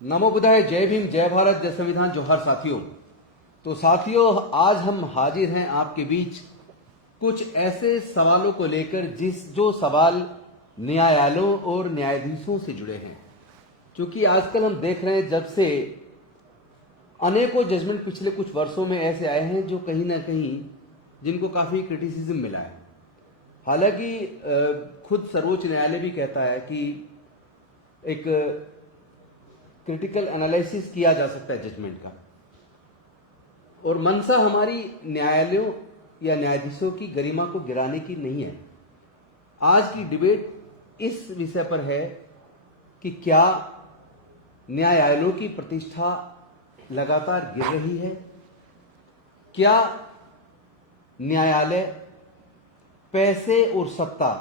नमो बुद्धाय, जय भीम, जय भारत, जय संविधान, जोहार साथियों। तो साथियों, आज हम हाजिर हैं आपके बीच कुछ ऐसे सवालों को लेकर जो सवाल न्यायालयों और न्यायाधीशों से जुड़े हैं। क्योंकि आजकल हम देख रहे हैं जब से अनेकों जजमेंट पिछले कुछ वर्षों में ऐसे आए हैं जो कहीं ना कहीं जिनको काफी क्रिटिसिज्म मिला है। हालांकि खुद सर्वोच्च न्यायालय भी कहता है कि एक क्रिटिकल एनालिसिस किया जा सकता है जजमेंट का, और मंशा हमारी न्यायालयों या न्यायाधीशों की गरिमा को गिराने की नहीं है। आज की डिबेट इस विषय पर है कि क्या न्यायालयों की प्रतिष्ठा लगातार गिर रही है, क्या न्यायालय पैसे और सत्ता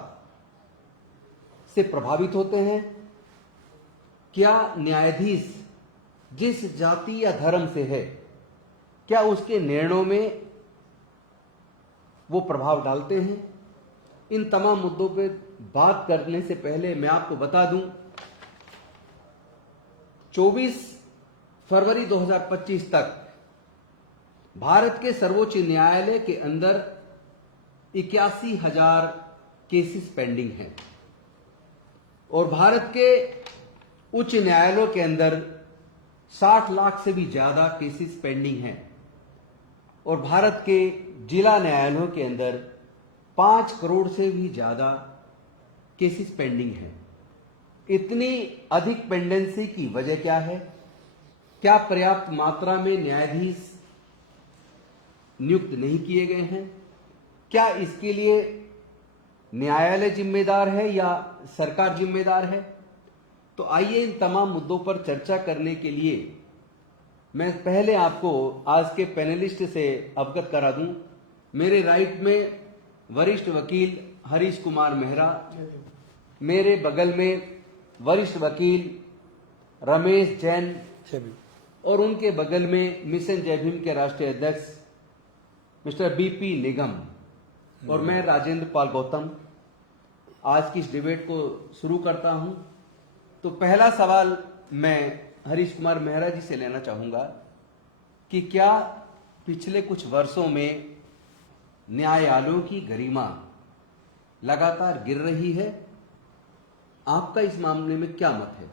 से प्रभावित होते हैं, क्या न्यायाधीश जिस जाति या धर्म से है क्या उसके निर्णयों में वो प्रभाव डालते हैं। इन तमाम मुद्दों पर बात करने से पहले मैं आपको बता दूं, 24 फरवरी 2025 तक भारत के सर्वोच्च न्यायालय के अंदर 81,000 केसेस पेंडिंग हैं और भारत के उच्च न्यायालयों के अंदर 60 लाख से भी ज्यादा केसेस पेंडिंग हैं और भारत के जिला न्यायालयों के अंदर 5 करोड़ से भी ज्यादा केसेस पेंडिंग हैं। इतनी अधिक पेंडेंसी की वजह क्या है? क्या पर्याप्त मात्रा में न्यायाधीश नियुक्त नहीं किए गए हैं? क्या इसके लिए न्यायालय जिम्मेदार है या सरकार जिम्मेदार है? तो आइए इन तमाम मुद्दों पर चर्चा करने के लिए मैं पहले आपको आज के पैनलिस्ट से अवगत करा दूं। मेरे राइट में वरिष्ठ वकील हरीश कुमार मेहरा, मेरे बगल में वरिष्ठ वकील रमेश जैन और उनके बगल में मिशन जय भीम के राष्ट्रीय अध्यक्ष मिस्टर बीपी निगम और मैं राजेंद्र पाल गौतम आज की इस डिबेट को शुरू करता हूं। तो पहला सवाल मैं हरीश कुमार मेहरा जी से लेना चाहूंगा कि क्या पिछले कुछ वर्षों में न्यायालयों की गरिमा लगातार गिर रही है? आपका इस मामले में क्या मत है?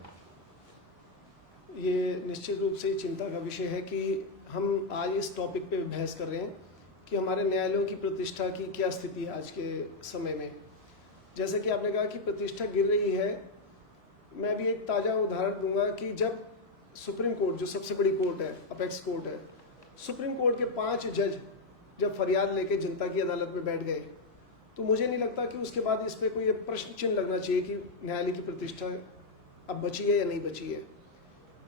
ये निश्चित रूप से चिंता का विषय है कि हम आज इस टॉपिक पे बहस कर रहे हैं कि हमारे न्यायालयों की प्रतिष्ठा की क्या स्थिति है आज के समय में। जैसे कि आपने कहा कि प्रतिष्ठा गिर रही है, मैं भी एक ताज़ा उदाहरण दूंगा कि जब सुप्रीम कोर्ट, जो सबसे बड़ी कोर्ट है, अपेक्स कोर्ट है, सुप्रीम कोर्ट के 5 जज जब फरियाद लेके जनता की अदालत में बैठ गए, तो मुझे नहीं लगता कि उसके बाद इस पर कोई प्रश्न चिन्ह लगना चाहिए कि न्यायालय की प्रतिष्ठा अब बची है या नहीं बची है।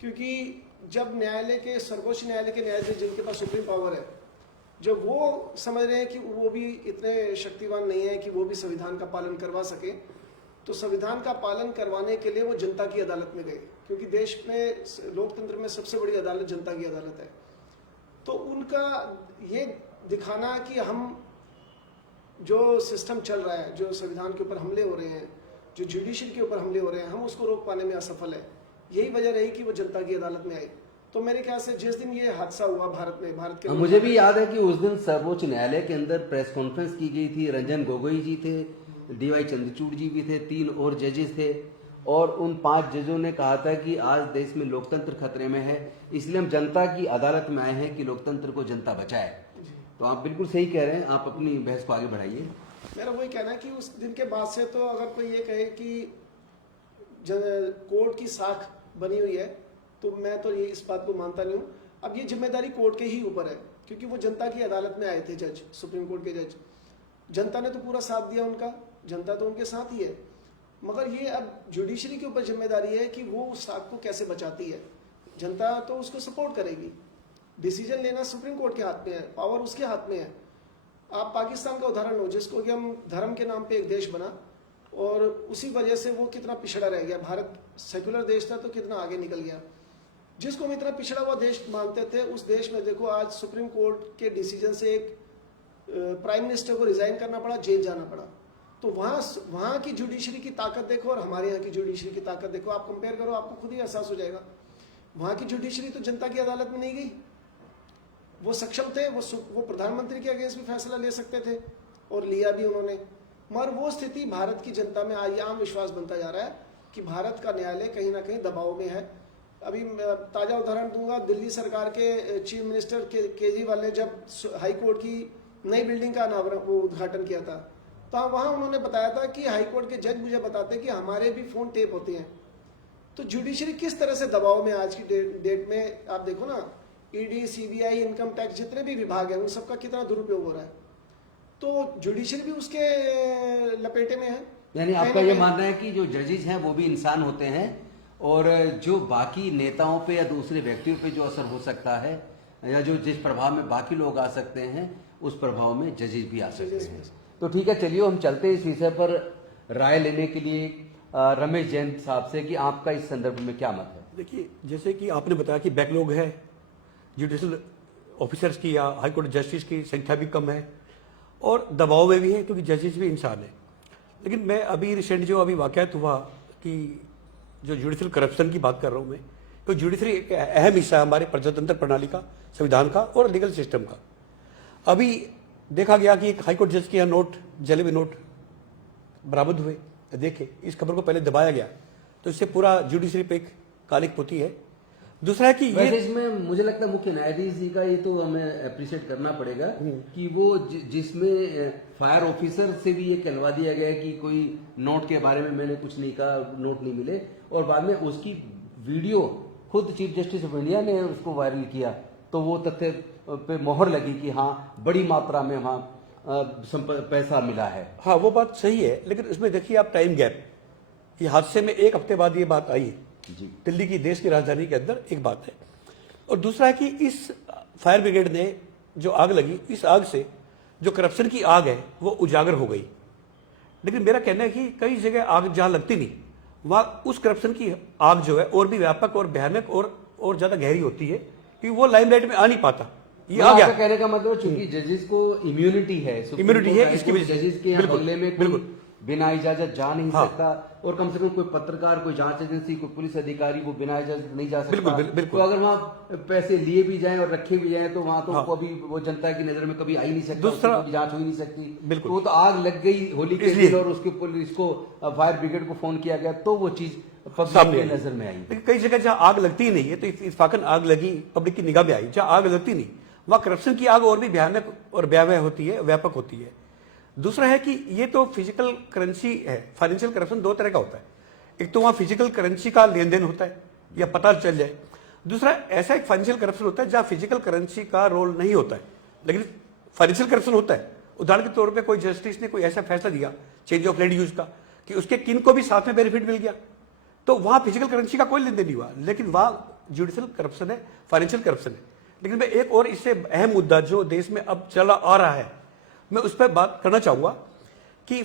क्योंकि जब न्यायालय के, सर्वोच्च न्यायालय के न्यायाधीश जिनके पास सुप्रीम पावर है, जब वो समझ रहे हैं कि वो भी इतने शक्तिवान नहीं है कि वो भी संविधान का पालन करवा सके, तो संविधान का पालन करवाने के लिए वो जनता की अदालत में गए। क्योंकि देश में, लोकतंत्र में सबसे बड़ी अदालत जनता की अदालत है। तो उनका ये दिखाना कि हम, जो सिस्टम चल रहा है, जो संविधान के ऊपर हमले हो रहे हैं, जो जुडिशरी के ऊपर हमले हो रहे हैं, हम उसको रोक पाने में असफल है। यही वजह रही कि वो जनता की अदालत में आई। तो मेरे ख्याल से जिस दिन ये हादसा हुआ भारत में, भारत के, मुझे भी याद है कि उस दिन सर्वोच्च न्यायालय के अंदर प्रेस कॉन्फ्रेंस की गई थी। रंजन गोगोई जी थे, डीवाई चंद्रचूड़ जी भी थे, 3 और जजेस थे और उन 5 जजों ने कहा था कि आज देश में लोकतंत्र खतरे में है, इसलिए हम जनता की अदालत में आए हैं कि लोकतंत्र को जनता बचाए। तो आप बिल्कुल सही कह रहे हैं, आप अपनी बहस को आगे बढ़ाइए। मेरा वही कहना है कि उस दिन के बाद से तो अगर कोई ये कहे कि कोर्ट की साख बनी हुई है, तो मैं तो ये इस बात को मानता नहीं हूँ। अब ये जिम्मेदारी कोर्ट के ही ऊपर है, क्योंकि वो जनता की अदालत में आए थे जज, सुप्रीम कोर्ट के जज। जनता ने तो पूरा साथ दिया उनका, जनता तो उनके साथ ही है। मगर ये अब जुडिशरी के ऊपर जिम्मेदारी है कि वो उस साख को कैसे बचाती है। जनता तो उसको सपोर्ट करेगी, डिसीजन लेना सुप्रीम कोर्ट के हाथ में है, पावर उसके हाथ में है। आप पाकिस्तान का उदाहरण लो, जिसको कि हम धर्म के नाम पे एक देश बना और उसी वजह से वो कितना पिछड़ा रह गया। भारत सेकुलर देश था तो कितना आगे निकल गया। जिसको हम इतना पिछड़ा हुआ देश मानते थे, उस देश में देखो आज सुप्रीम कोर्ट के डिसीजन से एक प्राइम मिनिस्टर को रिजाइन करना पड़ा, जेल जाना पड़ा। तो वहाँ की जुडिशरी की ताकत देखो और हमारे यहाँ की जुडिशरी की ताकत देखो, आप कंपेयर करो, आपको खुद ही एहसास हो जाएगा। वहां की जुडिशरी तो जनता की अदालत में नहीं गई। वो सक्षम थे, वो प्रधानमंत्री के अगेंस्ट भी फैसला ले सकते थे और लिया भी उन्होंने। मगर वो स्थिति भारत की जनता में आज आम विश्वास बनता जा रहा है कि भारत का न्यायालय कहीं ना कहीं दबाव में है। अभी मैं ताजा उदाहरण दूंगा, दिल्ली सरकार के चीफ मिनिस्टर केजरीवाल ने जब हाई कोर्ट की नई बिल्डिंग का वो उद्घाटन किया था, तो वहां उन्होंने बताया था कि हाई कोर्ट के जज मुझे बताते कि हमारे भी फोन टेप होते हैं। तो जुडिशरी किस तरह से दबाव में आज की डेट में, आप देखो ना, ईडी, सीबीआई, इनकम टैक्स, जितने भी विभाग हैं उन सबका कितना दुरुपयोग हो रहा है। तो जुडिशरी भी उसके लपेटे में है। यानी आपका ये मानना है कि जो जजेस हैं वो भी इंसान होते हैं और जो बाकी नेताओं पे या दूसरे व्यक्तियों पे जो असर हो सकता है या जो जिस प्रभाव में बाकी लोग आ सकते हैं उस प्रभाव में जजेस भी आ सकते हैं। तो ठीक है, चलिए हम चलते हैं इस विषय पर राय लेने के लिए रमेश जैन साहब से कि आपका इस संदर्भ में क्या मत है। देखिए, जैसे कि आपने बताया कि बैकलॉग है जुडिशल ऑफिसर्स की या हाईकोर्ट जस्टिस की संख्या भी कम है और दबाव में भी है क्योंकि जजेस भी इंसान है। लेकिन मैं अभी रिसेंट जो अभी वाकयात हुआ कि जो जुडिशल करप्शन की बात कर रहा हूं मैं, तो जुडिशरी एक अहम हिस्सा है हमारे प्रजातंत्र प्रणाली का, संविधान का और लीगल सिस्टम का। अभी देखा गया कि एक हाईकोर्ट जज के यहाँ नोट, जले हुए नोट बरामद हुए। देखे, इस खबर को पहले दबाया गया तो इससे पूरा जुडिशरी पे एक कालिक पोती है। दूसरा है कि वैसे इसमें मुझे लगता है मुख्य न्यायाधीश जी का ये तो हमें अप्रिशिएट करना पड़ेगा कि वो जिसमें फायर ऑफिसर से भी ये कहलवा दिया गया कि कोई नोट के बारे में मैंने कुछ नहीं कहा, नोट नहीं मिले, और बाद में उसकी वीडियो खुद चीफ जस्टिस ऑफ इंडिया ने उसको वायरल किया तो वो तथ्य पे मोहर लगी कि हाँ बड़ी मात्रा में वहां पैसा मिला है। हाँ, वो बात सही है, लेकिन उसमें देखिए आप टाइम गैप, ये हादसे में एक हफ्ते बाद ये बात आई है जी, दिल्ली की देश की राजधानी के अंदर, एक बात है। और दूसरा है कि इस फायर ब्रिगेड ने जो आग लगी, इस आग से जो करप्शन की आग है वो उजागर हो गई। लेकिन मेरा कहना है कि कई जगह आग जहां लगती नहीं वहां उस करप्शन की आग जो है और भी व्यापक और भयानक और ज्यादा गहरी होती है कि वो लाइमलाइट में आ नहीं पाता। ये आ गया। कहने का मतलब चूंकि जजेस को इम्यूनिटी है, इसकी वजह से जजेस के हल्ले में बिल्कुल बिना इजाजत जा नहीं सकता, और कम से कम कोई पत्रकार, कोई जांच एजेंसी, कोई पुलिस अधिकारी वो बिना इजाजत नहीं जा सकता। बिल्कुल। तो अगर वहाँ पैसे लिए भी जाएं और रखे भी जाएं तो वहां तो कभी वो जनता की नजर में कभी आ ही नहीं सकता, दूसरा जांच हो ही नहीं सकती। बिल्कुल। तो आग लग गई होली के दिन और उसके पुलिस को फायर ब्रिगेड को फोन किया गया तो वो चीज पब्लिक की नजर में आई। कई जगह जहां आग लगती ही नहीं है तो इत्फाकन आग लगी, पब्लिक की निगाह में आई। जहां आग लगती नहीं वहां करप्शन की आग और भी भयानक और भयावह होती है, व्यापक होती है। दूसरा है कि ये तो फिजिकल करेंसी है। फाइनेंशियल करप्शन दो तरह का होता है, एक तो वहां फिजिकल करेंसी का लेन देन होता है या पता चल जाए, दूसरा ऐसा एक फाइनेंशियल करप्शन होता है जहां फिजिकल करेंसी का रोल नहीं होता है लेकिन फाइनेंशियल करप्शन होता है। उदाहरण के तौर पर कोई जस्टिस ने कोई ऐसा फैसला दिया चेंज ऑफ लैंड यूज का कि उसके किन को भी साथ में बेनिफिट मिल गया, तो वहां फिजिकल करेंसी का कोई लेन देन नहीं हुआ, लेकिन वहां जुडिशियल करप्शन है, फाइनेंशियल करप्शन है। लेकिन मैं एक और इससे अहम मुद्दा जो देश में अब चला आ रहा है मैं उस पर बात करना चाहूंगा कि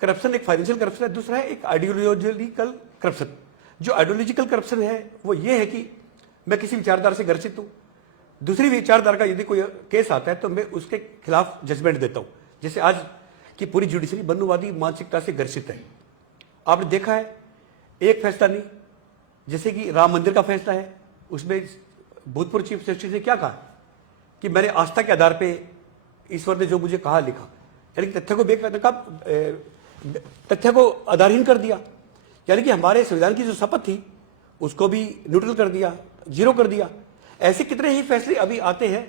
करप्शन एक फाइनेंशियल करप्शन है, दूसरा है एक आइडियोलॉजिकल करप्शन। जो आइडियोलॉजिकल करप्शन है वो ये है कि मैं किसी विचारधारा से ग्रसित हूं, दूसरी विचारधारा का यदि कोई केस आता है तो मैं उसके खिलाफ जजमेंट देता हूं। जैसे आज की पूरी जुडिशरी बंधुवादी मानसिकता से ग्रसित है। आपने देखा है एक फैसला नहीं, जैसे कि राम मंदिर का फैसला है, उसमें भूतपूर्व चीफ जस्टिस ने क्या कहा कि मैंने आस्था के आधार पे ईश्वर ने जो मुझे कहा लिखा, यानी तथ्य को तथ्य को आधारहीन कर दिया। यानी कि हमारे संविधान की जो शपथ थी उसको भी न्यूट्रल कर दिया, जीरो कर दिया। ऐसे कितने ही फैसले अभी आते हैं।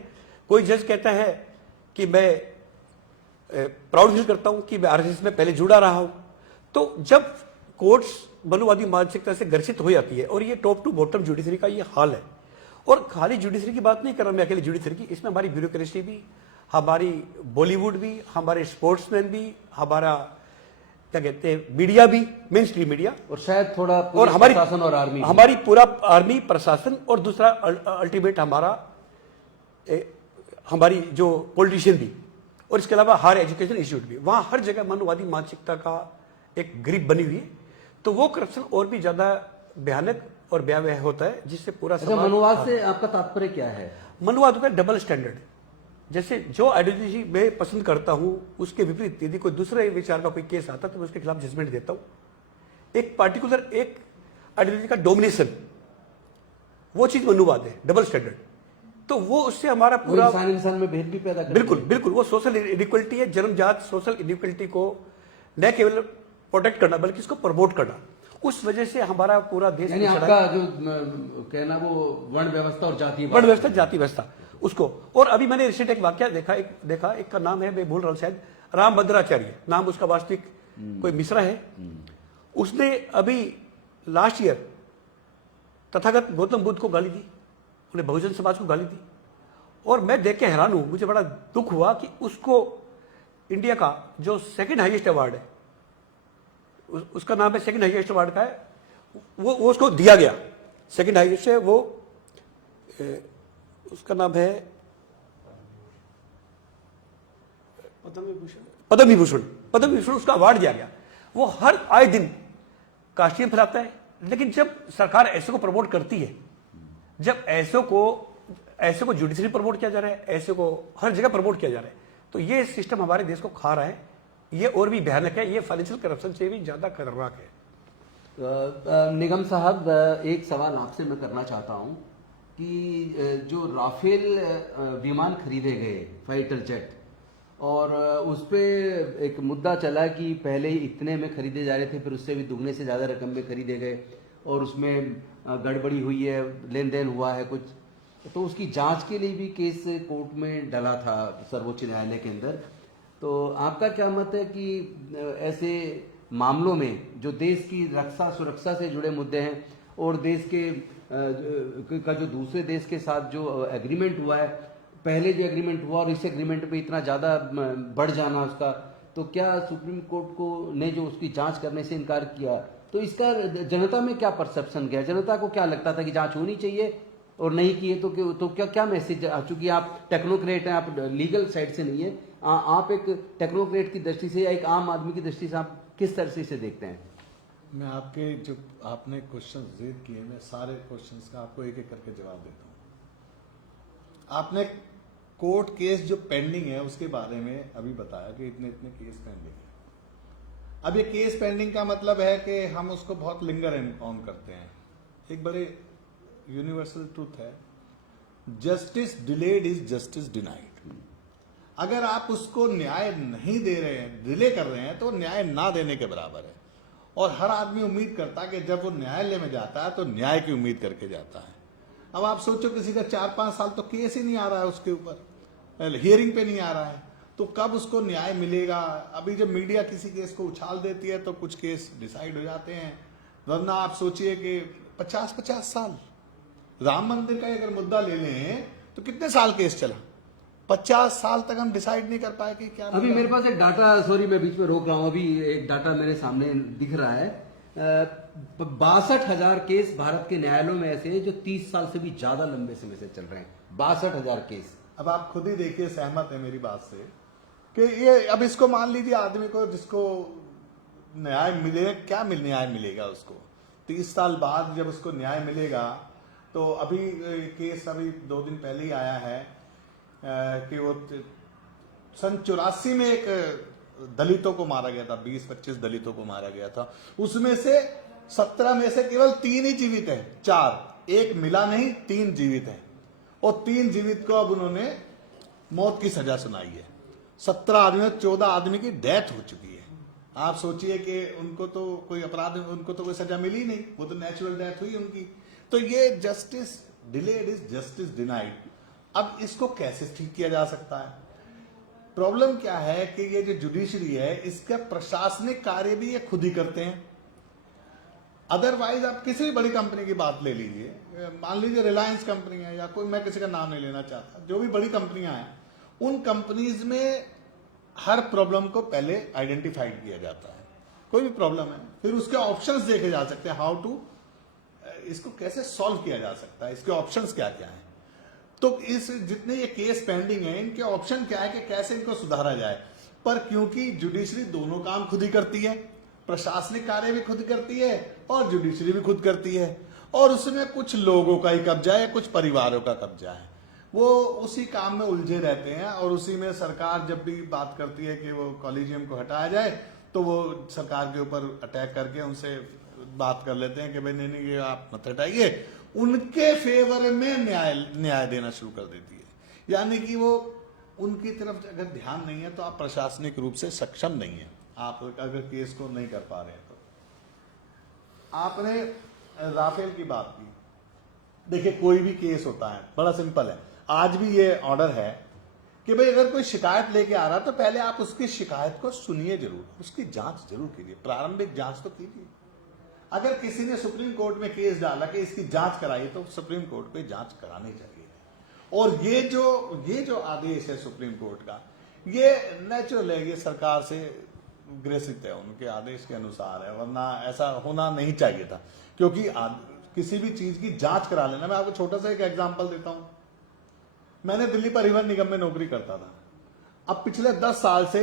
कोई जज कहता है कि मैं प्राउड फील करता हूं कि मैं आरएसएस में पहले जुड़ा रहा हूं। तो जब कोर्ट्स बंधुवादी मानसिकता से ग्रसित हो जाती है, और ये टॉप टू बॉटम जुडिशरी का ये हाल है। और खाली जुडिशरी की बात नहीं कर रहा मैं अकेले जुडिशरी की, इसमें हमारी ब्यूरोक्रेसी भी, हमारी बॉलीवुड भी, हमारे स्पोर्ट्समैन भी, हमारा क्या कहते हैं मीडिया भी, मेन स्ट्रीम मीडिया, और शायद थोड़ा और हमारी प्रशासन और आर्मी, हमारी पूरा आर्मी प्रशासन, और दूसरा अल्टीमेट हमारी जो पॉलिटिशियन भी, और इसके अलावा हायर एजुकेशन इंस्टीट्यूट भी, वहां हर जगह मनोवादी मानसिकता का एक ग्रिप बनी हुई है। तो वो करप्शन और भी ज्यादा भयानक और भयावह होता है, जिससे पूरा मनुवाद से आपका तात्पर्य क्या है? मनुवाद होता है डबल स्टैंडर्ड। जैसे जो आइडियोलॉजी मैं पसंद करता हूं उसके विपरीत यदि कोई दूसरे विचार का कोई केस आता तो मैं उसके खिलाफ जजमेंट देता हूं। एक पार्टिकुलर एक आइडियोलॉजी का डोमिनेशन वो चीज मनुवाद है, डबल स्टैंडर्ड। तो वो उससे हमारा वो पूरा इंसान में भेद भी पैदा करती बिल्कुल है। बिल्कुल वो सोशल इनइक्वलिटी है, जन्मजात सोशल इनइक्वलिटी को न केवल प्रोटेक्ट करना बल्कि इसको प्रमोट करना, उस वजह से हमारा पूरा देश यानी पिछड़ा है। आपका जो कहना वो वर्ण व्यवस्था और जाति वर्ण व्यवस्था, जाति व्यवस्था उसको। और अभी मैंने रिसेंट एक वाक्य देखा एक का नाम है, मैं भूल रहा हूं शायद, रामभद्राचार्य नाम उसका वास्तविक कोई मिश्रा है। उसने अभी लास्ट ईयर तथागत गौतम बुद्ध को गाली दी, उन्हें बहुजन समाज को गाली दी। और मैं देख के हैरान हूं, मुझे बड़ा दुख हुआ कि उसको इंडिया का जो सेकंड हाईएस्ट अवार्ड है, उसका नाम है सेकंड हाईएस्ट अवार्ड का है, वो उसको दिया गया। सेकंड हाईएस्ट है वो, उसका नाम है पद्म विभूषण। पद्म विभूषण उसका अवार्ड दिया गया। वो हर आए दिन कास्टिज्म फैलाता है, लेकिन जब सरकार ऐसे को प्रमोट करती है, जब ऐसे को जुडिशरी प्रमोट किया जा रहा है, ऐसे को हर जगह प्रमोट किया जा रहा है, तो ये सिस्टम हमारे देश को खा रहा है। ये और भी भयानक है, ये फाइनेंशियल करप्शन से भी ज्यादा खतरनाक है। निगम साहब, एक सवाल आपसे मैं करना चाहता हूं कि जो राफेल विमान खरीदे गए फाइटर जेट, और उस पे एक मुद्दा चला कि पहले ही इतने में खरीदे जा रहे थे, फिर उससे भी दुगने से ज्यादा रकम में खरीदे गए और उसमें गड़बड़ी हुई है, लेन देन हुआ है कुछ, तो उसकी जांच के लिए भी केस कोर्ट में डला था सर्वोच्च न्यायालय के अंदर। तो आपका क्या मत है कि ऐसे मामलों में जो देश की रक्षा सुरक्षा से जुड़े मुद्दे हैं और देश के का जो दूसरे देश के साथ जो एग्रीमेंट हुआ है, पहले जो एग्रीमेंट हुआ और इस एग्रीमेंट पे इतना ज्यादा बढ़ जाना उसका, तो क्या सुप्रीम कोर्ट को ने जो उसकी जांच करने से इनकार किया, तो इसका जनता में क्या परसेप्शन गया? जनता को क्या लगता था कि जांच होनी चाहिए और नहीं किए तो क्या मैसेज? चूंकि आप टेक्नोक्रेट हैं, आप लीगल साइड से नहीं है, आप एक टेक्नोक्रेट की दृष्टि से या एक आम आदमी की दृष्टि से आप किस तरह से इसे देखते हैं? मैं आपके जो आपने क्वेश्चन रेज किए, मैं सारे क्वेश्चंस का आपको एक एक करके जवाब देता हूं। आपने कोर्ट केस जो पेंडिंग है उसके बारे में अभी बताया कि इतने इतने केस पेंडिंग है। अब ये केस पेंडिंग का मतलब है कि हम उसको बहुत लिंगर ऑन करते हैं। एक बड़े यूनिवर्सल ट्रूथ है, justice delayed is justice denied. अगर आप उसको न्याय नहीं दे रहे हैं, डिले कर रहे हैं, तो न्याय ना देने के बराबर है। और हर आदमी उम्मीद करता है कि जब वो न्यायालय में जाता है तो न्याय की उम्मीद करके जाता है। अब आप सोचो किसी का 4-5 साल तो केस ही नहीं आ रहा है, उसके ऊपर हियरिंग पे नहीं आ रहा है, तो कब उसको न्याय मिलेगा? अभी जब मीडिया किसी केस को उछाल देती है तो कुछ केस डिसाइड हो जाते हैं, वरना आप सोचिए कि 50-50 साल राम मंदिर का अगर मुद्दा ले लें तो कितने साल केस चला? 50 साल तक हम डिसाइड नहीं कर पाए कि क्या। अभी मेरे पास एक डाटा, सॉरी मैं बीच में रोक रहा हूं, अभी एक डाटा मेरे सामने दिख रहा है। 62,000 केस भारत के न्यायालयों में ऐसे हैं जो 30 साल से भी ज्यादा लंबे समय से चल रहे हैं। 62,000 केस। अब आप खुद ही देखिए, सहमत है मेरी बात से कि ये, अब इसको मान लीजिए आदमी को जिसको न्याय मिले, क्या न्याय मिलेगा उसको 30 साल बाद जब उसको न्याय मिलेगा? तो अभी केस अभी 2 दिन पहले ही आया है कि वो सन 84 में एक दलितों को मारा गया था, 20-25 दलितों को मारा गया था। उसमें से 17 में से केवल 3 ही जीवित है, 4, एक मिला नहीं, 3 जीवित है। और 3 जीवित को अब उन्होंने मौत की सजा सुनाई है। 17 आदमी, 14 आदमी की डेथ हो चुकी है। आप सोचिए कि उनको तो कोई अपराध, उनको तो कोई सजा मिली नहीं, वो तो नेचुरल डेथ हुई उनकी। तो ये justice delayed is justice denied. अब इसको कैसे ठीक किया जा सकता है? प्रॉब्लम क्या है कि ये जो जुडिशरी है, इसका प्रशासनिक कार्य भी ये खुद ही करते हैं। अदरवाइज आप किसी भी बड़ी कंपनी की बात ले लीजिए, मान लीजिए रिलायंस कंपनी है या कोई, मैं किसी का नाम नहीं लेना चाहता, जो भी बड़ी कंपनियां हैं, उन कंपनीज में हर प्रॉब्लम को पहले आइडेंटिफाइड किया जाता है। कोई भी प्रॉब्लम है, फिर उसके ऑप्शंस देखे जा सकते हैं, हाउ टू, इसको कैसे सॉल्व किया जा सकता है, इसके ऑप्शंस क्या क्या हैं। तो इस जितने ये केस पेंडिंग है, इनके ऑप्शन क्या है कि कैसे इनको सुधारा जाए। पर क्योंकि जुडिशरी दोनों काम खुद ही करती है, प्रशासनिक कार्य भी खुद करती है और जुडिशरी भी खुद करती है, और उसमें कुछ लोगों का ही कब्जा है, कुछ परिवारों का कब्जा है, वो उसी काम में उलझे रहते हैं। और उसी में सरकार जब भी बात करती है कि वो कॉलेजियम को हटाया जाए, तो वो सरकार के ऊपर अटैक करके उनसे बात कर लेते हैं कि भाई नहीं नहीं ये आप मत हटाइए, उनके फेवर में न्याय देना शुरू कर देती है। यानी कि वो उनकी तरफ अगर ध्यान नहीं है तो आप प्रशासनिक रूप से सक्षम नहीं है, आप अगर केस को नहीं कर पा रहे हैं तो। आपने राफेल की बात की, देखिए कोई भी केस होता है बड़ा सिंपल है, आज भी ये ऑर्डर है कि भाई अगर कोई शिकायत लेके आ रहा है तो पहले आप उसकी शिकायत को सुनिए जरूर, उसकी जांच जरूर कीजिए, प्रारंभिक जांच तो कीजिए। अगर किसी ने सुप्रीम कोर्ट में केस डाला कि इसकी जांच कराइए तो सुप्रीम कोर्ट पे जांच करानी चाहिए। और ये जो आदेश है सुप्रीम कोर्ट का, ये नेचुरल है, ये सरकार से ग्रसित है, उनके आदेश के अनुसार है, वरना ऐसा होना नहीं चाहिए था। क्योंकि किसी भी चीज की जांच करा लेना, मैं आपको छोटा सा एक एग्जांपल देता हूं। मैंने दिल्ली परिवहन निगम में नौकरी करता था। अब पिछले 10 साल से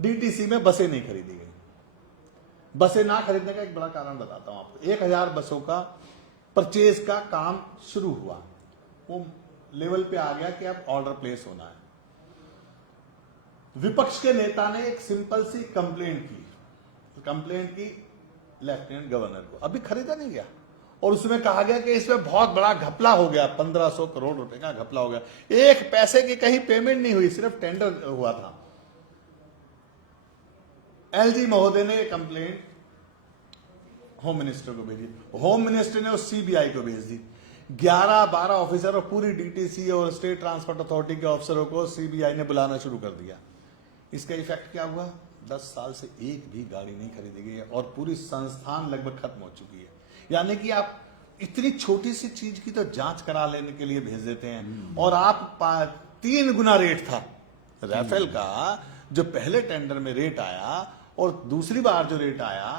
डीटीसी में बसें नहीं खरीदी गई। बसें ना खरीदने का एक बड़ा कारण बताता हूं आपको। 1000 बसों का परचेज का काम शुरू हुआ, वो लेवल पे आ गया कि अब ऑर्डर प्लेस होना है। विपक्ष के नेता ने एक सिंपल सी कंप्लेंट की लेफ्टिनेंट गवर्नर को, अभी खरीदा नहीं गया, और उसमें कहा गया कि इसमें बहुत बड़ा घपला हो गया, 1500 करोड़ रुपए का घपला हो गया। एक पैसे की कहीं पेमेंट नहीं हुई, सिर्फ टेंडर हुआ था। एलजी महोदय ने कंप्लेंट होम मिनिस्टर को भेजी, होम मिनिस्टर ने उस सीबीआई को भेज दी। 11-12 ऑफिसर और पूरी डीटीसी और स्टेट ट्रांसपोर्ट अथॉरिटी के अफसरों को सीबीआई ने बुलाना शुरू कर दिया। इसका इफेक्ट क्या हुआ? 10 साल से एक भी गाड़ी नहीं खरीदी गई है और पूरी संस्थान लगभग खत्म हो चुकी है। यानी कि आप इतनी छोटी सी चीज की तो जांच करा लेने के लिए भेज देते हैं, और आप 3 गुना रेट था राफेल का, जो पहले टेंडर में रेट आया और दूसरी बार जो रेट आया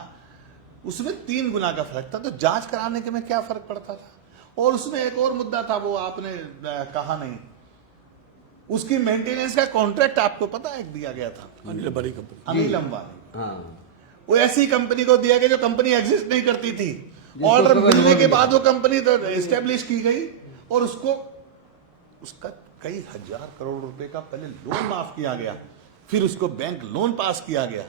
उसमें 3 गुना का फर्क था। तो जांच कराने के में क्या फर्क पड़ता था? और उसमें एक और मुद्दा था, वो आपने कहा नहीं, उसकी मेंटेनेंस का कॉन्ट्रैक्ट आपको पता है दिया गया था अनिल अंबानी कंपनी, अनिल अंबानी। हाँ, वो ऐसी कंपनी को दिया गया जो कंपनी एग्जिस्ट नहीं करती थी। ऑर्डर मिलने के बाद वो कंपनी तो एस्टेब्लिश की गई, और उसका कई हजार करोड़ रुपए का पहले लोन माफ किया गया, फिर उसको बैंक लोन पास किया गया।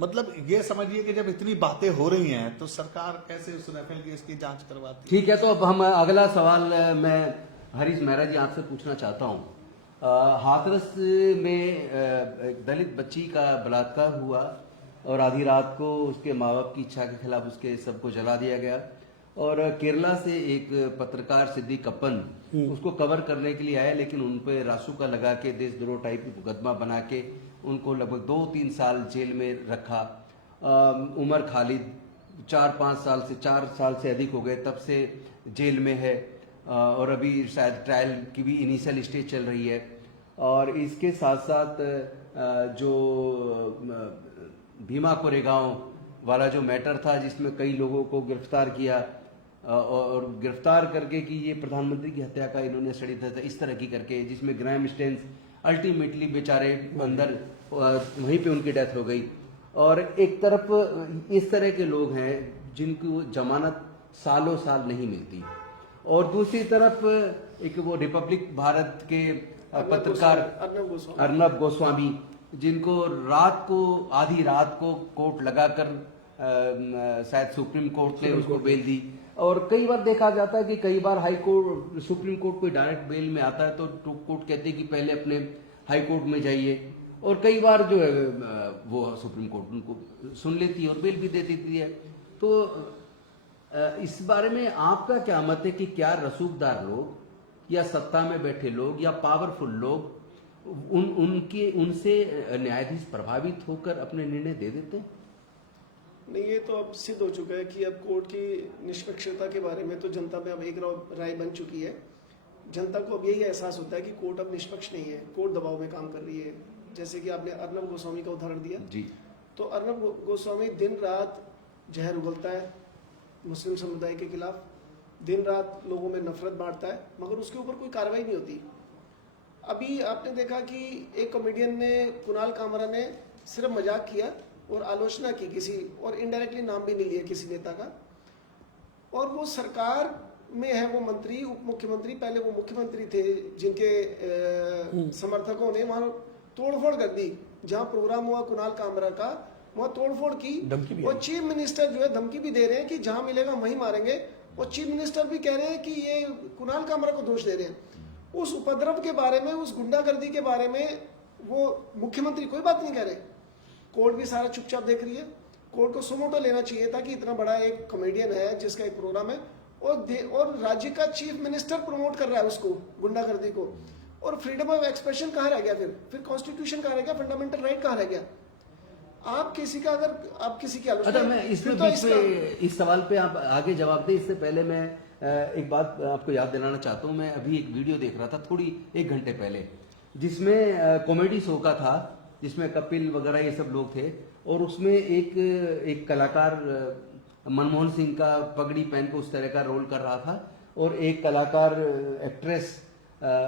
मतलब ये समझिए कि जब इतनी बातें हो रही हैं तो सरकार कैसे उस राफेल केस की जांच करवाती है? ठीक है। तो अब हम अगला सवाल मैं हरीश मेहरा जी आपसे पूछना चाहता हूँ। हाथरस में एक दलित बच्ची का बलात्कार हुआ और आधी रात को उसके माँ बाप की इच्छा के खिलाफ उसके सबको जला दिया गया, और केरला से एक पत्रकार सिद्दीक अप्पन उसको कवर करने के लिए आए, लेकिन उन पे रासुका लगा के देशद्रोह टाइप की मुकदमा बना के उनको लगभग 2-3 साल जेल में रखा। उमर खालिद 4 साल से अधिक हो गए तब से जेल में है, और अभी शायद ट्रायल की भी इनिशियल स्टेज चल रही है। और इसके साथ साथ जो भीमा कोरेगांव वाला जो मैटर था जिसमें कई लोगों को गिरफ्तार किया और गिरफ्तार करके कि ये प्रधानमंत्री की हत्या का इन्होंने षड्यंत्र था इस तरह की करके, जिसमें ग्राहम स्टेन्स अल्टीमेटली बेचारे अंदर वहीं पे उनकी डेथ हो गई। और एक तरफ इस तरह के लोग हैं जिनको जमानत सालों साल नहीं मिलती, और दूसरी तरफ एक वो रिपब्लिक भारत के पत्रकार अर्नब गोस्वामी जिनको आधी रात को कोर्ट लगाकर शायद सुप्रीम कोर्ट ने उसको बेल दी। और कई बार देखा जाता है कि कई बार हाई कोर्ट सुप्रीम कोर्ट कोई डायरेक्ट बेल में आता है तो कोर्ट कहते हैं कि पहले अपने हाई कोर्ट में जाइए, और कई बार जो है वो सुप्रीम कोर्ट उनको सुन लेती है और बेल भी दे देती है। तो इस बारे में आपका क्या मत है कि क्या रसूखदार लोग या सत्ता में बैठे लोग या पावरफुल लोग उनसे न्यायाधीश प्रभावित होकर अपने निर्णय दे देते हैं? नहीं, ये तो अब सिद्ध हो चुका है कि अब कोर्ट की निष्पक्षता के बारे में तो जनता में अब एक राय बन चुकी है। जनता को अब यही एहसास होता है कि कोर्ट अब निष्पक्ष नहीं है, कोर्ट दबाव में काम कर रही है। जैसे कि आपने अर्नब गोस्वामी का उदाहरण दिया जी, तो अर्नब गोस्वामी दिन रात जहर उगलता है मुस्लिम समुदाय के खिलाफ, दिन रात लोगों में नफरत बांटता है, मगर उसके ऊपर कोई कार्रवाई नहीं होती। अभी आपने देखा कि एक कॉमेडियन ने, कुणाल कामरा ने सिर्फ मजाक किया और आलोचना की किसी, और इनडायरेक्टली नाम भी नहीं लिया किसी नेता का, और वो सरकार में है, वो मंत्री उप मुख्यमंत्री, पहले वो मुख्यमंत्री थे जिनके समर्थकों ने वहां तोड़फोड़ कर दी। जहां प्रोग्राम हुआ कुणाल कामरा का, वहां तोड़फोड़ की धमकी भी और आई। चीफ मिनिस्टर जो है धमकी भी दे रहे हैं कि जहां मिलेगा वहीं मारेंगे, और चीफ मिनिस्टर भी कह रहे हैं कि ये कुणाल कामरा को दोष दे रहे हैं। उस उपद्रव के बारे में, उस गुंडागर्दी के बारे में वो मुख्यमंत्री कोई बात नहीं कह रहे। कोर्ट भी सारा चुपचाप देख रही है। कोर्ट को सुमोटो लेना चाहिए था कि इतना बड़ा एक कॉमेडियन है जिसका एक प्रोग्राम है, और राज्य का चीफ मिनिस्टर प्रमोट कर रहा है उसको, गुंडागर्दी को। और फ्रीडम ऑफ एक्सप्रेशन कहाँ रह गया? फिर कॉन्स्टिट्यूशन कहाँ रह गया? फंडामेंटल राइट कहाँ रह गया? आप किसी का, अगर आप किसी की आलोचना, अच्छा, मैं इसमें फिर तो बीच में इस सवाल पे आप आगे जवाब दें, इससे पहले मैं एक बात आपको याद दिलाना चाहता हूं। मैं अभी एक वीडियो देख रहा था थोड़ी 1 घंटे पहले, जिसमें कॉमेडी शो का था, जिसमें कपिल वगैरह ये सब लोग थे, और उसमें एक कलाकार मनमोहन सिंह का पगड़ी पहन के उस तरह का रोल कर रहा था, और एक कलाकार एक्ट्रेस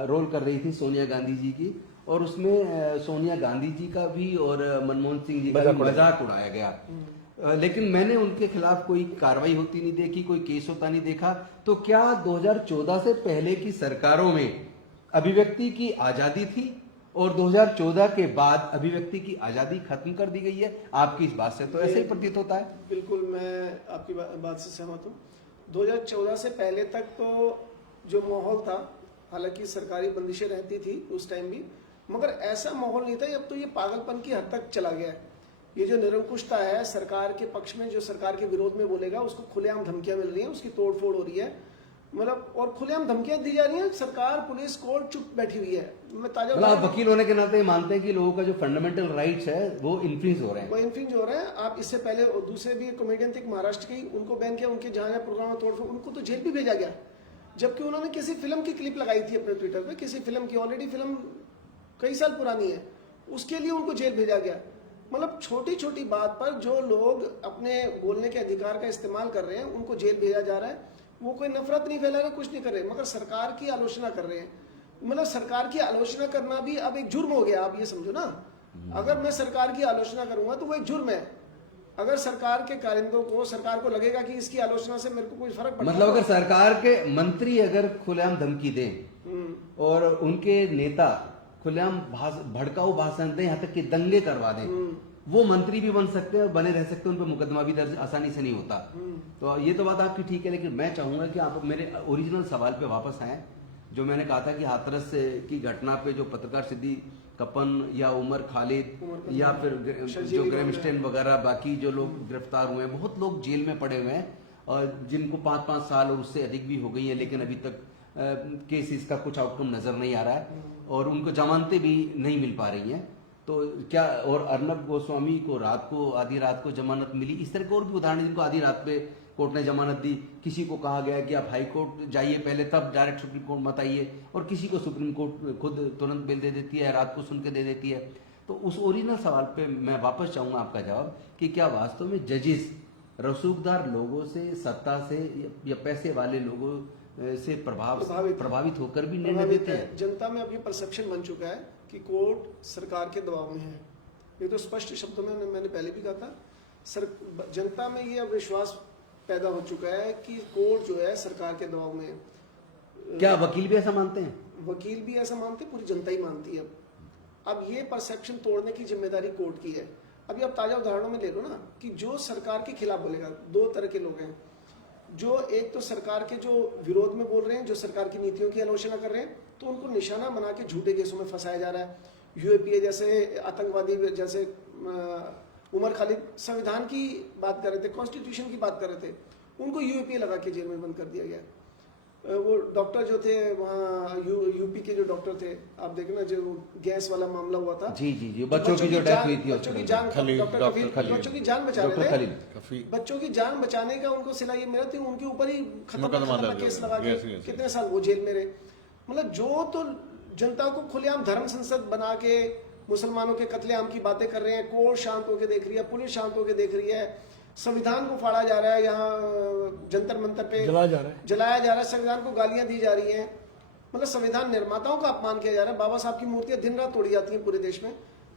रोल कर रही थी सोनिया गांधी जी की, और उसमें सोनिया गांधी जी का भी और मनमोहन सिंह जी का भी मजाक उड़ाया गया। लेकिन मैंने उनके खिलाफ कोई कार्रवाई होती नहीं देखी, कोई केस होता नहीं देखा। तो क्या 2014 से पहले की सरकारों में अभिव्यक्ति की आजादी थी और 2014 के बाद अभिव्यक्ति की आजादी खत्म कर दी गई है? आपकी इस बात से तो ऐसे ही प्रतीत होता है। बिल्कुल मैं आपकी बात से सहमत हूँ। 2014 से पहले तक तो जो माहौल था, हालांकि सरकारी बंदिशें रहती थी उस टाइम भी, मगर ऐसा माहौल नहीं था। अब तो ये पागलपन की हद तक चला गया है। ये जो निरंकुशता है, सरकार के पक्ष में जो सरकार के विरोध में बोलेगा उसको खुलेआम धमकियां मिल रही हैं, उसकी तोड़फोड़ हो रही है, मतलब, और खुलेआम धमकियां दी जा रही हैं। सरकार, पुलिस, कोर्ट चुप बैठी हुई है। मैं ताजा मतलब आप वकील होने के नाते मानते हैं कि लोगों का जो फंडामेंटल राइट्स है वो इन्फ्रिंज हो रहे हैं? वो इन्फ्रिंज हो रहे हैं। आप इससे पहले और दूसरे भी कॉमेडियन थे महाराष्ट्र के, उनको बैन किया, उनके जहां प्रोग्राम में तोड़फोड़, उनको तो जेल भी भेजा गया, जबकि उन्होंने किसी फिल्म की क्लिप लगाई थी अपने ट्विटर पे, किसी फिल्म की, ऑलरेडी फिल्म कई साल पुरानी है, उसके लिए उनको जेल भेजा गया। मतलब छोटी छोटी बात पर जो लोग अपने बोलने के अधिकार का इस्तेमाल कर रहे हैं उनको जेल भेजा जा रहा है। वो कोई नफरत नहीं फैला रहे, कुछ नहीं कर रहे, मगर सरकार की आलोचना कर रहे हैं। मतलब सरकार की आलोचना करना भी अब एक जुर्म हो गया, आप ये समझो ना। अगर मैं सरकार की आलोचना करूंगा तो वो एक जुर्म है। अगर सरकार के कारिंदों को, सरकार को लगेगा कि इसकी आलोचना से मेरे को कोई फर्क पड़ता है, मतलब अगर सरकार के मंत्री अगर खुलेआम धमकी दें और उनके नेता खुलेआम भड़काऊ भाषण दें, यहाँ तक कि दंगे करवा दें, वो मंत्री भी बन सकते हैं और बने रह सकते हैं, उन पर मुकदमा भी दर्ज आसानी से नहीं होता। तो ये तो बात आपकी ठीक है, लेकिन मैं चाहूंगा कि आप मेरे ओरिजिनल सवाल पे वापस आए, जो मैंने कहा था कि हाथरस की घटना पे जो पत्रकार सिद्दी कपन या उमर खालिद या फिर जो ग्रेमस्टेन वगैरह बाकी जो लोग गिरफ्तार हुए हैं, बहुत लोग जेल में पड़े हुए हैं, और जिनको 5-5 साल और उससे अधिक भी हो गई है, लेकिन अभी तक केसेस का कुछ आउटकम नजर नहीं आ रहा है और उनको जमानतें भी नहीं मिल पा रही हैं। तो क्या, और अर्नब गोस्वामी को आधी रात को जमानत मिली, इस तरह के और भी उदाहरण जिनको आधी रात पे कोर्ट ने जमानत दी। किसी को कहा गया कि आप हाई कोर्ट जाइए पहले, तब डायरेक्ट सुप्रीम कोर्ट मत आइए, और किसी को सुप्रीम कोर्ट खुद तुरंत बेल दे देती है, रात को सुन के दे देती है। तो उस ओरिजिनल सवाल पे मैं वापस चाहूंगा आपका जवाब कि क्या वास्तव में जजेस रसूखदार लोगों से, सत्ता से या पैसे वाले लोगों से प्रभावित होकर भी निर्णय देते हैं? जनता में अब ये परसेप्शन बन चुका है कि कोर्ट सरकार के दबाव में है। ये तो स्पष्ट शब्दों में मैंने पहले भी कहा था, जनता में ये अब विश्वास पैदा हो चुका है कि कोर्ट जो है सरकार के दबाव में है। क्या वकील भी ऐसा मानते हैं? वकील भी ऐसा मानते हैं, पूरी जनता ही मानती है। अब ये परसेप्शन तोड़ने की जिम्मेदारी कोर्ट की है। अभी आप ताजा उदाहरणों में ले लो ना, कि जो सरकार के खिलाफ बोलेगा, 2 तरह के लोग हैं। जो एक तो सरकार के जो विरोध में बोल रहे हैं, जो सरकार की नीतियों की आलोचना कर रहे हैं, तो उनको निशाना बना के झूठे केसों में फंसाया जा रहा है। यूएपीए जैसे आतंकवादी, जैसे उमर खालिद संविधान की बात कर रहे थे, कॉन्स्टिट्यूशन की बात कर रहे थे, उनको यूएपीए लगा के जेल में बंद कर दिया गया। वो डॉक्टर जो थे वहाँ यूपी के जो डॉक्टर थे, आप देखना जो गैस वाला मामला हुआ था, जी, बच्चों की जो डेथ हुई थी, बच्चों की जान बचा रहे थे, बच्चों की जान बचाने का उनको सिला ये मिला थी, उनके ऊपर ही खतरनाक केस लगा के कितने साल वो जेल में रहे। मतलब जो तो जनता को खुलेआम धर्म संसद बना के मुसलमानों के कत्लेआम की बातें कर रहे हैं, कोर्ट शांत होकर देख रही है, पुलिस शांत होकर देख रही है, संविधान को फाड़ा जा रहा है, यहाँ जंतर मंतर पे जलाया जा रहा है, संविधान को गालियां दी जा रही हैं, मतलब संविधान निर्माताओं का अपमान किया जा रहा है। बाबा साहब की मूर्तियां दिन रात तोड़ी जाती हैं पूरे देश में।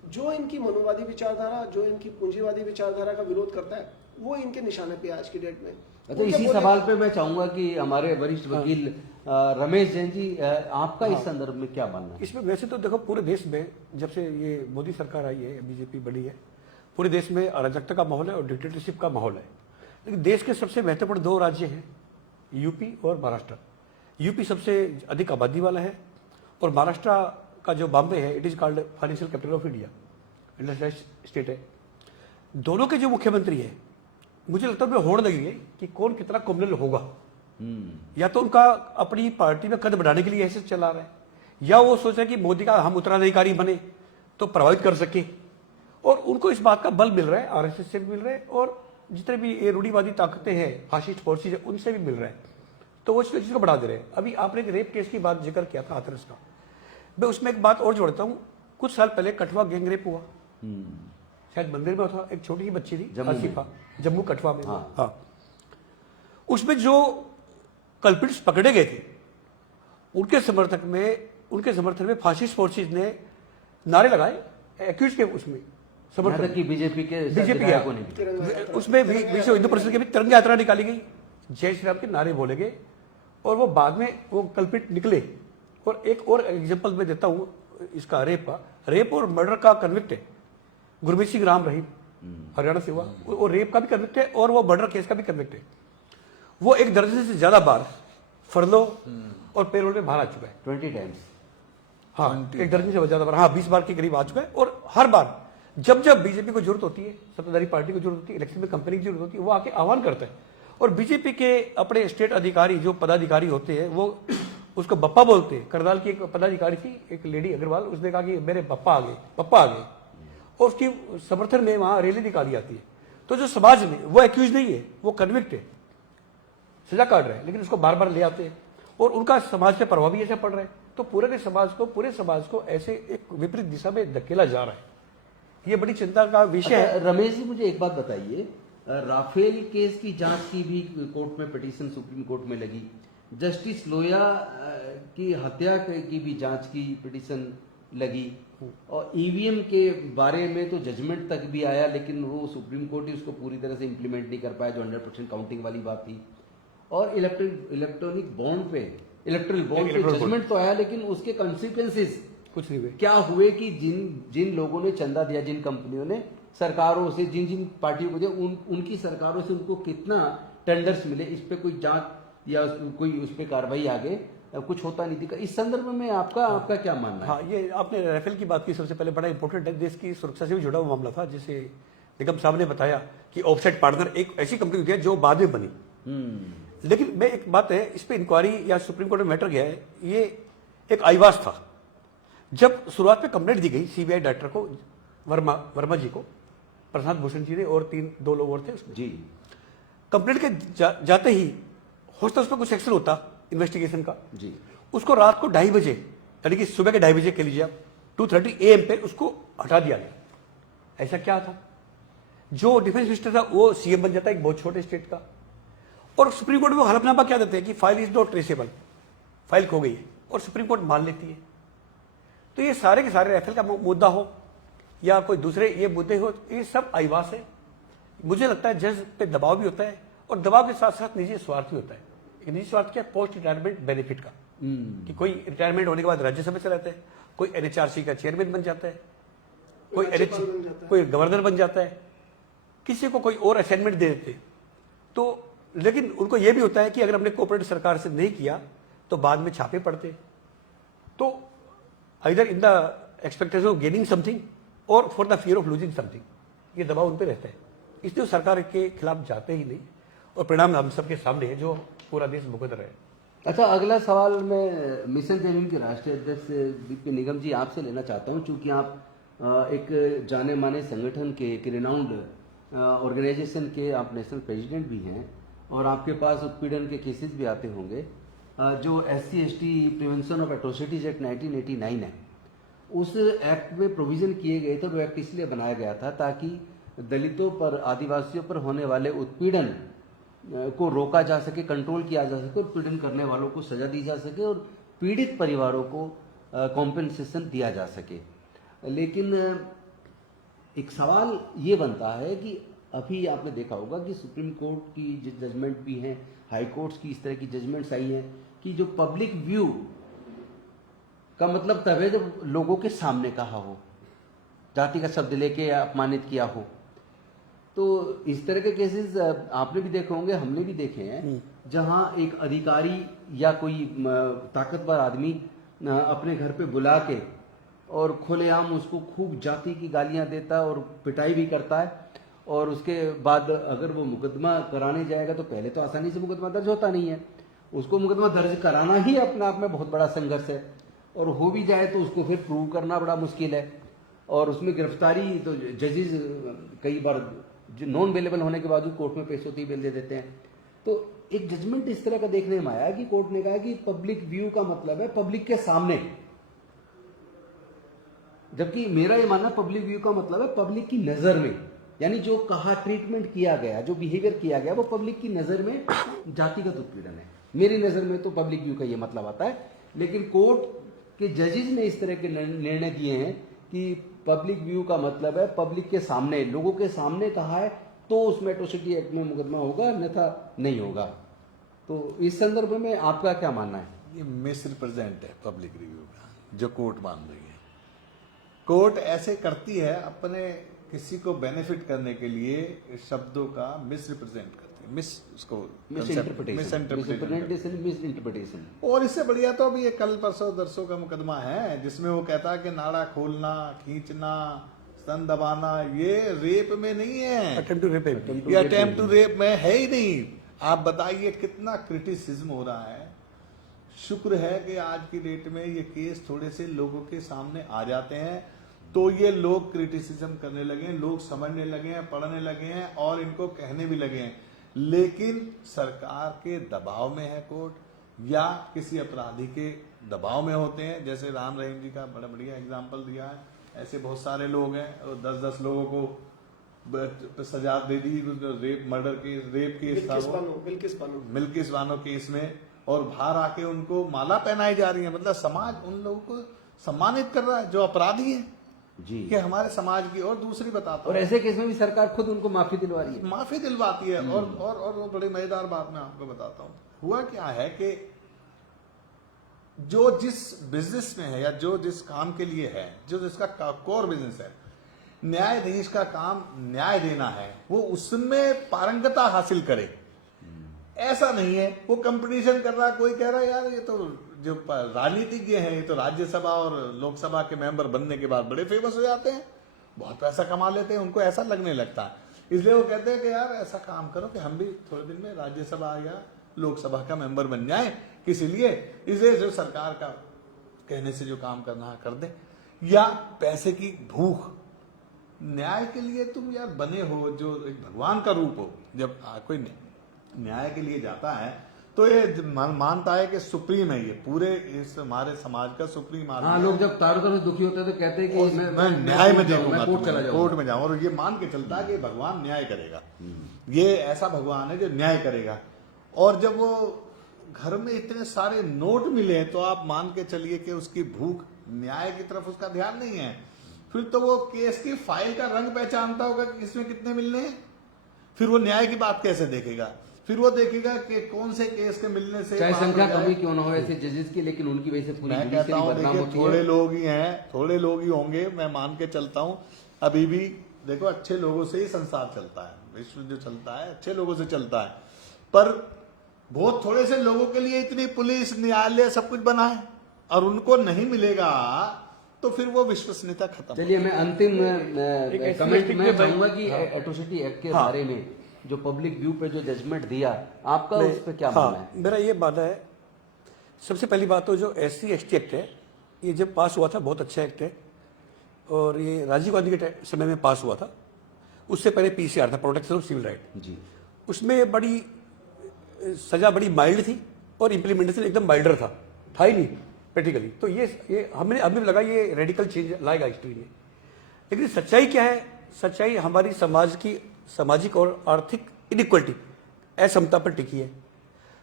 जो इनकी मनोवादी विचारधारा, जो इनकी पूंजीवादी विचारधारा का विरोध करता है, वो इनके निशाने पे आज की डेट में। अच्छा, इसी सवाल पे मैं चाहूंगा कि हमारे वरिष्ठ वकील रमेश जैन जी, आपका इस संदर्भ में क्या मानना है? इसमें वैसे तो देखो, पूरे देश में जब से ये मोदी सरकार आई है, बीजेपी बड़ी है, पूरे देश में अराजकता का माहौल है और डिक्टेटरशिप का माहौल है। लेकिन देश के सबसे महत्वपूर्ण 2 राज्य हैं, यूपी और महाराष्ट्र। यूपी सबसे अधिक आबादी वाला है और महाराष्ट्र का जो बॉम्बे है, it is called financial capital of India, industrial state है। दोनों के जो मुख्यमंत्री है, मुझे लगता है होड़ लगी है कि कौन कितना कम्युनल होगा। या तो उनका अपनी पार्टी में कद बढ़ाने के लिए ऐसे चला रहा है, या वो सोचा कि मोदी का हम उत्तराधिकारी बने तो प्रभावित कर सके, और उनको इस बात का बल मिल रहा है, आरएसएस से भी मिल रहा है और जितने भी ये रूढ़िवादी ताकतें हैं, फासिस्ट फोर्सेज है, उनसे भी मिल रहा है, तो वो चीज को बढ़ा दे रहे हैं। अभी आपने एक रेप केस की बात जिक्र किया था, हाथरस का, मैं उसमें एक बात और जोड़ता हूं। कुछ साल पहले कठुआ गैंग रेप हुआ, शायद मंदिर में था, एक छोटी सी बच्ची थी, आसिफा, जम्मू कठुआ में। हाँ, उसमें जो कल्पिट्स पकड़े गए थे, उनके समर्थन में फासिस्ट फोर्सेज ने नारे लगाए, एक्यूज के उसमें समर्थन की बीजेपी को नहीं, उसमें विश्व हिंदू परिषद की भी तिरंगा यात्रा निकाली गई, जय श्री राम के नारे बोले गए, और वो बाद में वो कल्पिट निकले। और एक और एग्जांपल मैं देता हूं इसका, रेप और मर्डर का कन्विक्ट है गुरमीत सिंह राम रहीम, हरियाणा से हुआ, वो रेप का भी कन्विक्ट है और वो मर्डर केस का भी कन्विक्ट है। वो 1 दर्जन से ज्यादा बार फरलो और पेरोल में बाहर आ चुका है, 20 टाइम्स। हाँ, 1 दर्जन से ज्यादा बार, हाँ 20 बार के करीब आ चुका है। और हर बार जब जब बीजेपी को जरूरत होती है, सत्ताधारी पार्टी को जरूरत होती है, इलेक्शन में कंपनी की जरूरत होती है, वो आके आह्वान करता है। और बीजेपी के अपने स्टेट अधिकारी जो पदाधिकारी होते हैं, वो उसको बप्पा बोलते हैं। करनाल की एक पदाधिकारी थी, एक लेडी अग्रवाल, उसने कहा कि मेरे पप्पा आ गए, और उसकी समर्थन में वहां रैली निकाली जाती है। तो जो समाज में, वो एक्यूज नहीं है, वो कन्विक्ट है, सजा काट रहे हैं, लेकिन उसको बार बार ले आते हैं और उनका समाज पे प्रभाव भी ऐसा पड़ रहा है। तो पूरे समाज को ऐसे एक विपरीत दिशा में धकेला जा रहा है। ये बड़ी चिंता का विषय है। रमेश जी, मुझे एक बात बताइए, राफेल केस की जांच की भी कोर्ट में पिटीशन सुप्रीम कोर्ट में लगी, जस्टिस लोया की हत्या की भी जांच की पिटीशन लगी, और ईवीएम के बारे में तो जजमेंट तक भी आया, लेकिन वो सुप्रीम कोर्ट ही उसको पूरी तरह से इंप्लीमेंट नहीं कर पाया, जो 100% काउंटिंग वाली बात थी। और इलेक्ट्रल बॉन्ड पे जजमेंट तो आया, लेकिन उसके कॉन्सिक्वेंसेस कुछ नहीं हुए। क्या हुए कि जिन लोगों ने चंदा दिया, जिन कंपनियों ने सरकारों से, जिन पार्टियों को दिया, उनकी सरकारों से उनको कितना टेंडर्स मिले, इस पे कोई जांच या कोई उस पे कार्रवाई आगे कुछ होता नहीं थी। इस संदर्भ में आपका क्या मानना है? हाँ, ये आपने राफेल की बात की, सबसे पहले बड़ा इंपॉर्टेंट है, देश की सुरक्षा से भी जुड़ा हुआ मामला था। जैसे निगम साहब ने बताया कि ऑफसेट पार्टनर एक ऐसी कंपनी होती है जो बाद में बनी, लेकिन मैं एक बात है, इस पे इंक्वायरी या सुप्रीम कोर्ट में मैटर गया है, ये एक आईवास था। जब शुरुआत में कंप्लेंट दी गई सीबीआई डायरेक्टर को, वर्मा जी को, प्रशांत भूषण जी ने और 2 लोग और थे उसमें जी, कंप्लेंट के जाते ही हो सकता उस पर कुछ एक्शन होता इन्वेस्टिगेशन का जी, उसको रात को 2:30 बजे, यानी कि सुबह के 2:30 बजे कह लीजिए आप, 2:30 AM पे उसको हटा दिया गया। ऐसा क्या था? जो डिफेंस मिनिस्टर था वो सीएम बन जाता है, एक बहुत छोटे स्टेट का। और सुप्रीम कोर्ट में हलफनामा क्या देते हैं कि file is not traceable, file खो गई है, और सुप्रीम कोर्ट मान लेती है। तो ये सारे के सारे राफेल का मुद्दा हो या कोई दूसरे ये मुद्दे हो, ये सब आईवास है। मुझे लगता है जज पे दबाव भी होता है, और दबाव के साथ साथ निजी स्वार्थ भी होता है। निजी स्वार्थ क्या? पोस्ट रिटायरमेंट बेनिफिट का, कि कोई रिटायरमेंट होने के बाद राज्यसभा चला जाता है, कोई एनएचआरसी का चेयरमैन बन जाता है, कोई गवर्नर बन जाता है, किसी को कोई और असाइनमेंट दे देते। तो लेकिन उनको यह भी होता है कि अगर हमने कोऑपरेटिव सरकार से नहीं किया तो बाद में छापे पड़ते। तो either in the expectation of gaining something और for the fear of losing something, ये दबाव उन पर रहता है, इसलिए सरकार के खिलाफ जाते ही नहीं, और परिणाम हम सबके सामने है जो पूरा देश भुगत रहे। अच्छा, अगला सवाल मैं मिशन जेएमएम के राष्ट्रीय अध्यक्ष बीपी निगम जी आपसे लेना चाहता हूं, चूंकि आप एक जाने माने संगठन के, एक रिनाउंड ऑर्गेनाइजेशन के आप नेशनल प्रेसिडेंट भी हैं, और आपके पास उत्पीड़न के केसेस भी आते होंगे। जो SC/ST prevention of atrocities act 1989 है, उस एक्ट में प्रोविजन किए गए थे। वो एक्ट इसलिए बनाया गया था ताकि दलितों पर, आदिवासियों पर होने वाले उत्पीड़न को रोका जा सके, कंट्रोल किया जा सके, उत्पीड़न करने वालों को सजा दी जा सके और पीड़ित परिवारों को कॉम्पेंसेशन दिया जा सके। लेकिन एक सवाल ये बनता है कि अभी आपने देखा होगा कि सुप्रीम कोर्ट की जजमेंट भी हैं, हाई कोर्ट्स की इस तरह की जजमेंट्स आई हैं कि जो पब्लिक व्यू का मतलब तब है जब लोगों के सामने कहा हो, जाति का शब्द लेके अपमानित किया हो, तो इस तरह के केसेस आपने भी देखे होंगे, हमने भी देखे हैं, जहां एक अधिकारी या कोई ताकतवर आदमी अपने घर पे बुला के और खुलेआम उसको खूब जाति की गालियां देता है और पिटाई भी करता है, और उसके बाद अगर वो मुकदमा कराने जाएगा तो पहले तो आसानी से मुकदमा दर्ज होता नहीं है, उसको मुकदमा दर्ज कराना ही अपने आप में बहुत बड़ा संघर्ष है, और हो भी जाए तो उसको फिर प्रूव करना बड़ा मुश्किल है, और उसमें गिरफ्तारी तो जजेस कई बार नॉन अवेलेबल होने के बावजूद कोर्ट में पेश होती बेल दे देते हैं। तो एक जजमेंट इस तरह का देखने में आया कि कोर्ट ने कहा कि पब्लिक व्यू का मतलब है पब्लिक के सामने, जबकि मेरा ये मानना पब्लिक व्यू का मतलब है पब्लिक की नजर में, यानी जो कहा ट्रीटमेंट किया गया, जो बिहेवियर किया गया वो पब्लिक की नजर में जातिगत उत्पीड़न है। मेरी नजर में तो पब्लिक व्यू का ये मतलब आता है, लेकिन कोर्ट के जजेस ने इस तरह के निर्णय दिए हैं कि पब्लिक व्यू का मतलब है पब्लिक के सामने, लोगों के सामने कहा है तो उसमें एट्रोसिटी एक्ट में मुकदमा होगा, अन्यथा नहीं होगा। तो इस संदर्भ में आपका क्या मानना है? ये मिस रिप्रेजेंट है पब्लिक रिव्यू का, जो कोर्ट मान रही है। कोर्ट ऐसे करती है अपने किसी को बेनिफिट करने के लिए शब्दों का मिस रिप्रेजेंट करती है, मिस इंटरप्रिटेशन। और इससे बढ़िया तो अभी ये कल परसों दरसों का मुकदमा है जिसमें वो कहता है कि नाड़ा खोलना, खींचना, स्तन दबाना ये रेप में नहीं है, अटेम्प्ट टू रेप, ये अटेम्प्ट टू रेप में है ही नहीं। आप बताइए कितना क्रिटिसिज्म हो रहा है। शुक्र है कि आज की डेट में ये केस थोड़े से लोगों के सामने आ जाते हैं, तो ये लोग क्रिटिसिज्म करने लगे हैं, लोग समझने लगे हैं, पढ़ने लगे हैं और इनको कहने भी लगे हैं। लेकिन सरकार के दबाव में है कोर्ट, या किसी अपराधी के दबाव में होते हैं, जैसे राम रहीम जी का बड़ा बढ़िया एग्जाम्पल दिया है। ऐसे बहुत सारे लोग हैं और 10-10 लोगों को सजा दे दी, rape murder case, rape case था, मिल्किस बानो केस में, और बाहर आके उनको माला पहनाई जा रही है। मतलब समाज उन लोगों को सम्मानित कर रहा है जो अपराधी है जी, कि हमारे समाज की। और दूसरी बताता हूं, और ऐसे केस में भी सरकार खुद उनको माफी दिलवा रही है, माफी दिलवाती है। और बड़ी मजेदार बात मैं आपको बताता हूं, हुआ क्या है कि जो जिस बिजनेस में है या जो जिस काम के लिए है, जो जिसका कोर बिजनेस है, न्यायाधीश का काम न्याय देना है, वो उसमें पारंगता हासिल करे। ऐसा नहीं है वो कंपटीशन कर रहा है, कोई कह रहा है यार ये तो जो राजनीतिज्ञ हैं ये तो राज्यसभा और लोकसभा के मेंबर बनने के बाद बड़े फेमस हो जाते हैं, बहुत पैसा कमा लेते हैं, उनको ऐसा लगने लगता है। इसलिए वो कहते हैं कि यार ऐसा काम करो कि हम भी थोड़े दिन में राज्यसभा या लोकसभा का मेंबर बन जाए, किसी लिए, इसलिए जो सरकार का कहने से जो काम करना है कर दे। या पैसे की भूख, न्याय के लिए तुम यार बने हो, जो एक भगवान का रूप हो। जब कोई न्याय के लिए जाता है तो ये मानता है कि सुप्रीम है, ये पूरे इस हमारे समाज का सुप्रीम आदमी। हाँ, लोग जब तारों तरफ दुखी होते हैं तो कहते हैं कि मैं न्याय में जाऊंगा, कोर्ट में जाऊंगा, और ये मान के चलता है कि भगवान न्याय करेगा, ये ऐसा भगवान है जो न्याय करेगा। और जब वो घर में इतने सारे नोट मिले तो आप मान के चलिए कि उसकी भूख न्याय की तरफ उसका ध्यान नहीं है। फिर तो वो केस की फाइल का रंग पहचानता होगा कि इसमें कितने मिलने हैं, फिर वो न्याय की बात कैसे देखेगा? फिर वो देखेगा कि कौन से केस के मिलने से, चाहे संख्या कमी क्यों ना हो ऐसे जजेस की, लेकिन उनकी वजह से पूरी मैं कहता हूँ देखिए थोड़े लोग ही हैं, थोड़े लोग ही होंगे, मैं मान के चलता हूँ। अभी भी देखो अच्छे लोगों से ही संसार चलता है, विश्व जो चलता है अच्छे लोगों से चलता है, पर बहुत थोड़े से लोगों के लिए इतनी पुलिस, न्यायालय सब कुछ बना है, और उनको नहीं मिलेगा तो फिर वो विश्वसनीयता खत्म। चलिए मैं अंतिम कमेंट में चाहूंगा कि एट्रोसिटी एक्ट के बारे में जो पब्लिक व्यू पे जो जजमेंट दिया, आपका उस पर क्या मानना है? मेरा ये मानना है, सबसे पहली बात तो जो SC/ST एक्ट है ये जब पास हुआ था बहुत अच्छा एक्ट है, और ये राजीव गांधी के समय में पास हुआ था। उससे पहले PCR था, प्रोटेक्शन ऑफ सिविल राइट जी, उसमें बड़ी सजा बड़ी माइल्ड थी और इम्प्लीमेंटेशन एकदम माइल्डर था ही नहीं प्रैक्टिकली। तो ये हमें लगा ये रेडिकल चेंज लाएगा हिस्ट्री में। लेकिन सच्चाई क्या है? सच्चाई हमारी समाज की सामाजिक और आर्थिक इनइक्वलिटी, असमता पर टिकी है।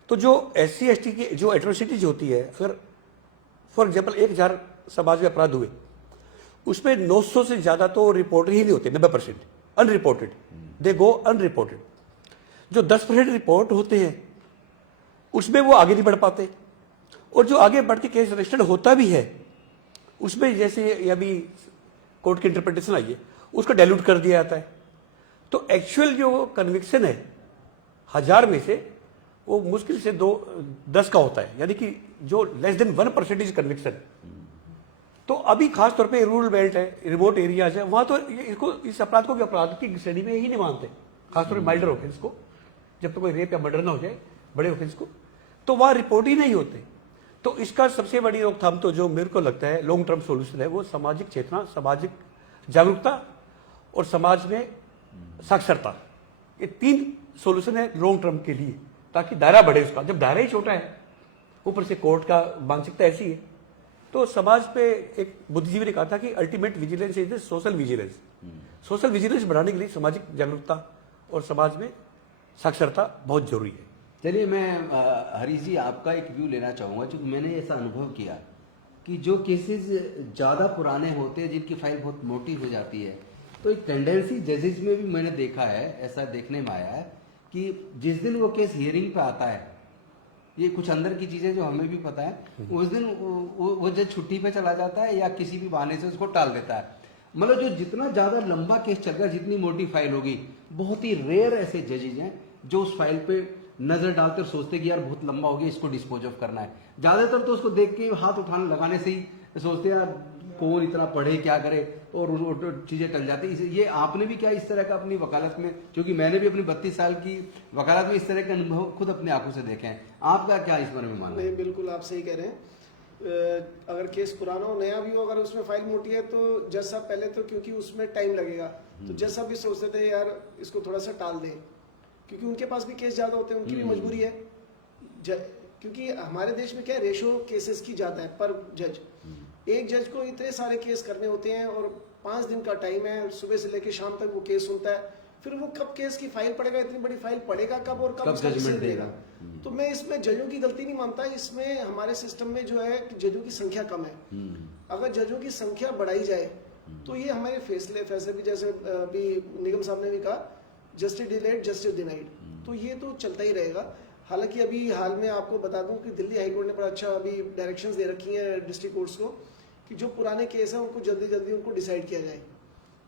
तो जो SC/ST की जो एट्रोसिटीज होती है, अगर फॉर एग्जाम्पल 1000 समाज में अपराध हुए, उसमें 900 से ज्यादा तो रिपोर्ट ही नहीं होते, 90% अनरिपोर्टेड, दे गो अनरिपोर्टेड। जो 10% रिपोर्ट होते हैं उसमें वो आगे नहीं बढ़ पाते, और जो आगे बढ़ के केस रजिस्टर्ड होता भी है उसमें जैसे अभी कोर्ट की इंटरप्रिटेशन आई है उसको डाइल्यूट कर दिया जाता है। तो एक्चुअल जो कन्विक्शन है 1000 में से वो मुश्किल से 10 का होता है, यानी कि जो लेस देन 1% कन्विक्शन। तो अभी खास तौर पे रूरल बेल्ट है, रिमोट एरियाज है, वहां तो इसको इस अपराध को भी अपराध की श्रेणी में ही नहीं मानते, खासतौर पर माइल्डर ऑफेंस को। जब तक कोई रेप या मर्डर ना हो जाए बड़े ऑफेंस को, तो वहां रिपोर्ट ही नहीं होते। तो इसका सबसे बड़ी रोकथाम तो जो मेरे को लगता है लॉन्ग टर्म सॉल्यूशन है वो सामाजिक चेतना, सामाजिक जागरूकता और समाज में साक्षरता, ये 3 सॉल्यूशन है लॉन्ग टर्म के लिए, ताकि दायरा बढ़े उसका। जब दायरा ही छोटा है, ऊपर से कोर्ट का मानसिकता ऐसी है, तो समाज पे एक बुद्धिजीवी ने कहा था कि ultimate vigilance is social vigilance. Social vigilance बढ़ाने के लिए सामाजिक जागरूकता और समाज में साक्षरता बहुत जरूरी है। चलिए, मैं हरीश जी आपका एक व्यू लेना चाहूँगा, क्योंकि मैंने ऐसा अनुभव किया कि जो केसेस ज़्यादा पुराने होते हैं, जिनकी फाइल बहुत मोटी हो जाती है, तो एक टेंडेंसी जजेस में भी मैंने देखा है, ऐसा देखने में आया है कि जिस दिन वो केस हियरिंग पे आता है, ये कुछ अंदर की चीज़ें जो हमें भी पता है, उस दिन वो जज छुट्टी पे चला जाता है या किसी भी बहाने से उसको टाल देता है। मतलब जो जितना ज़्यादा लंबा केस चल रहा है, जितनी मोटी फाइल होगी, बहुत ही रेयर ऐसे जजेज हैं जो उस फाइल पे नजर डालकर सोचते कि यार बहुत लंबा हो गया, इसको डिस्पोज ऑफ करना है। ज्यादातर तो उसको देख के हाथ उठाने लगाने से ही सोचते यार कौन इतना पढ़े क्या करे, और चीजें टल जाती है। ये आपने भी क्या इस तरह का अपनी वकालत में, क्योंकि मैंने भी अपनी 32 साल की वकालत में इस तरह के अनुभव खुद अपनी आंखों से देखे हैं, आपका क्या इस बारे में मानना है? नहीं, बिल्कुल आप सही कह रहे हैं। अगर केस पुराना हो नया भी हो, अगर उसमें फाइल मोटी है तो जज साहब पहले तो, क्योंकि उसमें टाइम लगेगा, तो जज साहब भी सोचते थे यार इसको थोड़ा सा टाल दें, क्योंकि उनके पास भी केस ज्यादा होते हैं, उनकी भी मजबूरी है। क्योंकि हमारे देश में क्या रेशो केसेस की ज्यादा है पर जज, एक जज को इतने सारे केस करने होते हैं और 5 दिन का टाइम है, सुबह से लेकर शाम तक वो केस सुनता है, फिर वो कब केस की फाइल पढ़ेगा, इतनी बड़ी फाइल पढ़ेगा कब और कब उसका डिसीजन देगा। तो मैं इसमें जजों की गलती नहीं मानता, इसमें हमारे सिस्टम में जो है जजों की संख्या कम है। अगर जजों की संख्या बढ़ाई जाए तो ये हमारे फैसले भी, जैसे अभी निगम साहब ने भी कहा, जस्टिस डिलेड जस्टिस डिनाइड, तो ये तो चलता ही रहेगा। हालांकि अभी हाल में आपको बता दूं कि दिल्ली हाईकोर्ट ने बड़ा अच्छा अभी डायरेक्शंस दे रखी हैं डिस्ट्रिक्ट कोर्ट्स को कि जो पुराने केस हैं उनको जल्दी जल्दी उनको डिसाइड किया जाए,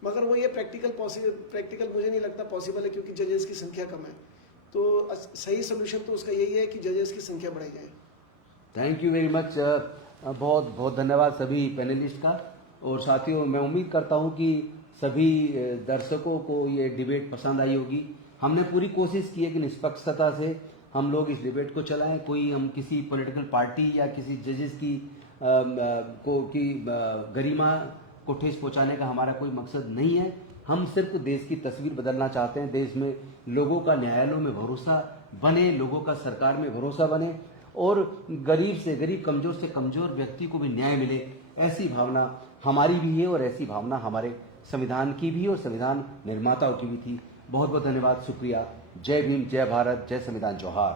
मगर वो ये प्रैक्टिकल मुझे नहीं लगता पॉसिबल है, क्योंकि जजेस की संख्या कम है। तो सही सोल्यूशन तो उसका यही है कि जजेस की संख्या बढ़ाई जाए। थैंक यू वेरी मच, बहुत बहुत धन्यवाद सभी पैनलिस्ट का। और साथियों, मैं उम्मीद करता हूं कि सभी दर्शकों को ये डिबेट पसंद आई होगी। हमने पूरी कोशिश की है कि निष्पक्षता से हम लोग इस डिबेट को चलाएं। कोई हम किसी पॉलिटिकल पार्टी या किसी जजेस की गरिमा को ठेस पहुंचाने का हमारा कोई मकसद नहीं है। हम सिर्फ देश की तस्वीर बदलना चाहते हैं, देश में लोगों का न्यायालयों में भरोसा बने, लोगों का सरकार में भरोसा बने, और गरीब से गरीब, कमजोर से कमजोर व्यक्ति को भी न्याय मिले, ऐसी भावना हमारी भी है और ऐसी भावना हमारे संविधान की भी और संविधान निर्माताओं की भी थी। बहुत बहुत धन्यवाद, शुक्रिया। जय भीम, जय भारत, जय संविधान, जोहार।